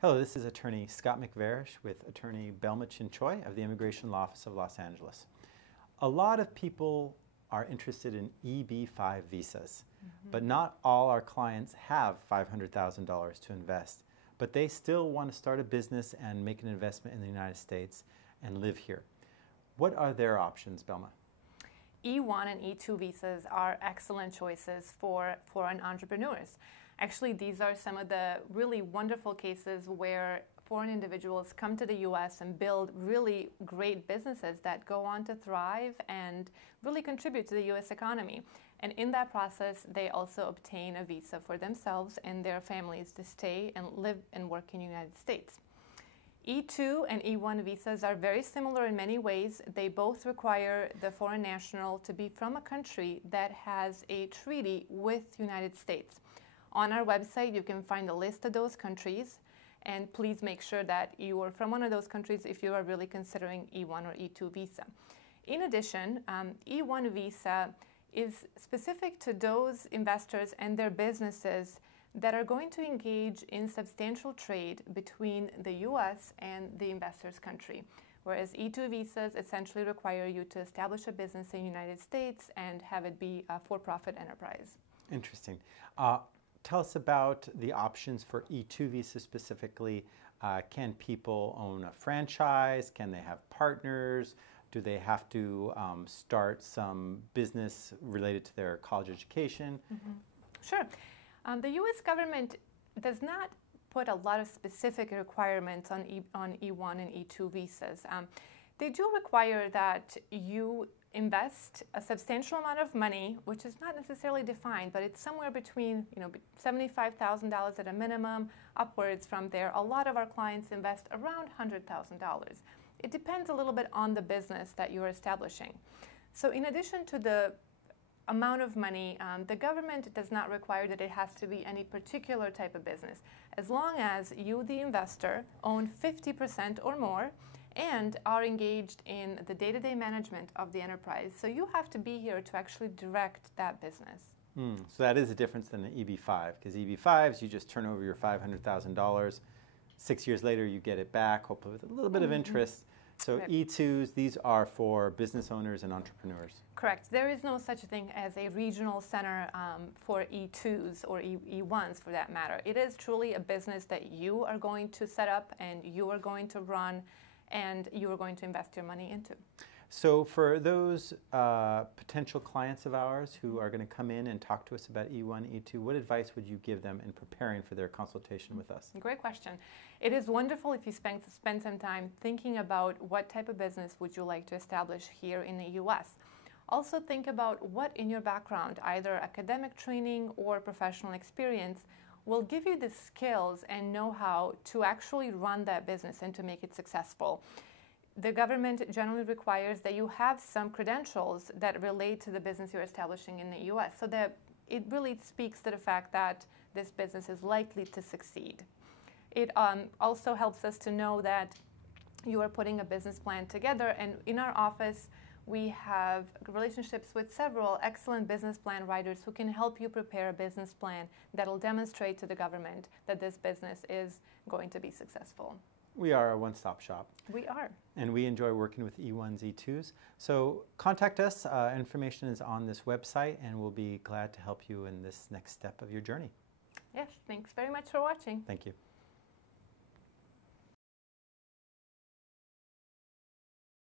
Hello, this is attorney Scott McVarish with attorney Belmich and Choi of the Immigration Law Office of Los Angeles. A lot of people are interested in EB-5 visas, but not all our clients have $500,000 to invest, but they still want to start a business and make an investment in the United States and live here. What are their options, Belma? E-1 and E-2 visas are excellent choices for foreign entrepreneurs. Actually, these are some of the really wonderful cases where foreign individuals come to the U.S. and build really great businesses that go on to thrive and really contribute to the U.S. economy. And in that process, they also obtain a visa for themselves and their families to stay and live and work in the United States. E-2 and E-1 visas are very similar in many ways. They both require the foreign national to be from a country that has a treaty with the United States. On our website, you can find a list of those countries, and please make sure that you are from one of those countries if you are really considering E-1 or E-2 visa. In addition, E-1 visa is specific to those investors and their businesses that are going to engage in substantial trade between the U.S. and the investor's country, whereas E-2 visas essentially require you to establish a business in the United States and have it be a for-profit enterprise. Interesting. Tell us about the options for E-2 visas specifically. Can people own a franchise? Can they have partners? Do they have to start some business related to their college education? Sure. The U.S. government does not put a lot of specific requirements on E-1 and E-2 visas. They do require that you invest a substantial amount of money, which is not necessarily defined, but it's somewhere between $75,000 at a minimum, upwards from there. A lot of our clients invest around $100,000. It depends a little bit on the business that you're establishing. So in addition to the amount of money, the government does not require that it has to be any particular type of business. As long as you, the investor, own 50% or more and are engaged in the day-to-day management of the enterprise. So you have to be here to actually direct that business. So that is a difference than an EB-5, because EB-5s, you just turn over your $500,000. 6 years later, you get it back, hopefully with a little bit of interest. So right. E-2s, these are for business owners and entrepreneurs. Correct. There is no such thing as a regional center for E-2s or E-1s for that matter. It is truly a business that you are going to set up and you are going to run and you are going to invest your money into. So for those potential clients of ours who are going to come in and talk to us about E-1, E-2, what advice would you give them in preparing for their consultation with us? Great question. It is wonderful if you spend some time thinking about what type of business would you like to establish here in the U.S. Also think about what in your background, either academic training or professional experience, will give you the skills and know-how to actually run that business and to make it successful. The government generally requires that you have some credentials that relate to the business you're establishing in the U.S. so that it really speaks to the fact that this business is likely to succeed. It also helps us to know that you are putting a business plan together, and in our office we have relationships with several excellent business plan writers who can help you prepare a business plan that will demonstrate to the government that this business is going to be successful. We are a one-stop shop. We are. And we enjoy working with E-1s, E-2s. So contact us. Information is on this website, and we'll be glad to help you in this next step of your journey. Yes, thanks very much for watching. Thank you.